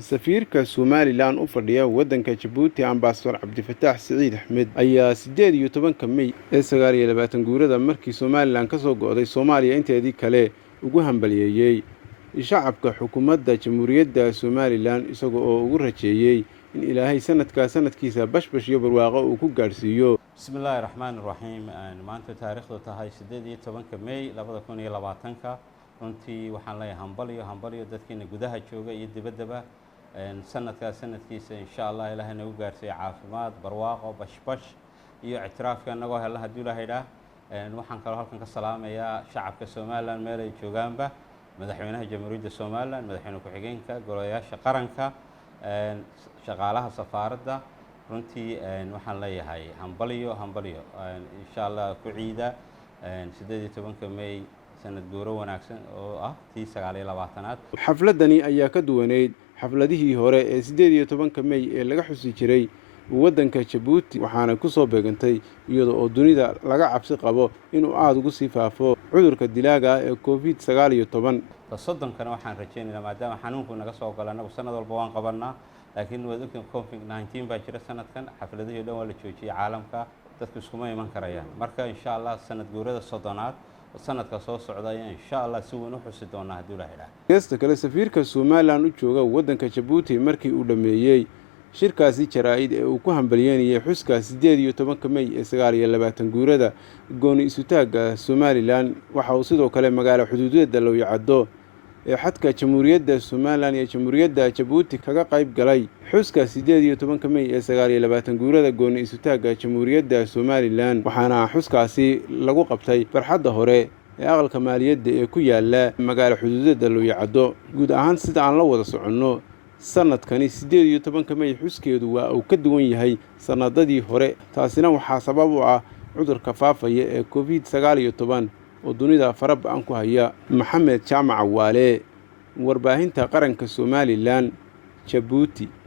safiirka Somaliland u fadhiya waddanka Djibouti Ambassador Cabdifataax Siciid Axmed ayaa 18 May ee 29 guurada markii Somaliland ka soo go'day Soomaaliya inteedii kale ugu hambalyeeyay shacabka xukuumadda Jamhuuriyadda Somaliland isagoo oo ugu rajeeyay in Ilaahay sanadkiisa bashbash iyo barwaaqo uu ku gaarsiiyo. Bismillahir Rahmanir Rahiim. Maanta taariikhdu tahay 18 May 2020 runtii waxaan leeyahay hambaliyo dadkeena gudaha jooga iyo dibaddaba sanadkiisa insha Allah Ilaahay nagu gaarsiiyo caafimaad barwaaqo bashbash iyo ictiraafka anagoo hela hadii la hayraa. Waxaan kaloo halkan ka salaamayaa shacabka Somaliland meel ay joogaanba madaxweynaha Jamhuuriyadda Somaliland madaxweyne ku-xigeenka golayaasha qaranka shaqaalaha safaaradda runtii waxaan leeyahay hambaliyo insha Allah ku ciida 18 May sanad guuro wanaagsan oo ah tii 29aad. Xafladani ayaa ka duwaneyd xafladihii hore ee 18 May ee laga xusi jiray waddanka Djibouti waxaana ku soo beegantay iyadoo dunida laga cabsi qabo inuu aad ugu sii faafo cudurka dilaaga ee COVID-19. Soddonkana waxaan rajaynaynaa maadaama xanuunku naga soo galay anagu sanad walba waan qabanaa laakiin waddanka COVID-19 baa jira sanadkan xafladihii dhan waa la joojiyay caalamka dadku iskuma iman karayaan marka insha Allah sanad guurada soddonaad sanadka soo socda insha Allah si weyn u xusi doonaa hadii la yiraahdo. Geesta kale safiirka Somaliland u jooga waddanka Djibouti markii uu dhameeyay shirkaasi jaraa'id ee uu ku hambalyeeyay xuska 18 May ee 29 guurada gooni isu taagga Somaliland waxa uu sidoo kale magaalo xuduudeeda loo yacado ee xadka Jamhuuriyadda Somaliland iyo Jamhuuriyadda Djibouti kaga qayb galay xuska 18 May ee 29 guurada gooni isu taagga Jamhuuriyadda Somaliland waxaana xuskaasi lagu qabtay farxadda hore ee aqalka maaliyadda ee ku yaala magaalo xuduudeeda loo yacado. Guud ahaan sida aan la wada soconno sanadkani 18 May xuskeedu waa uu ka duwan yahay sanadadii hore taasina waxaa sabab u ah cudurka faafaya ee COVID-19 oo dunida farabaan ku haya. Maxamed Jaamac Waale warbaahinta qaranka Somaliland Djibouti.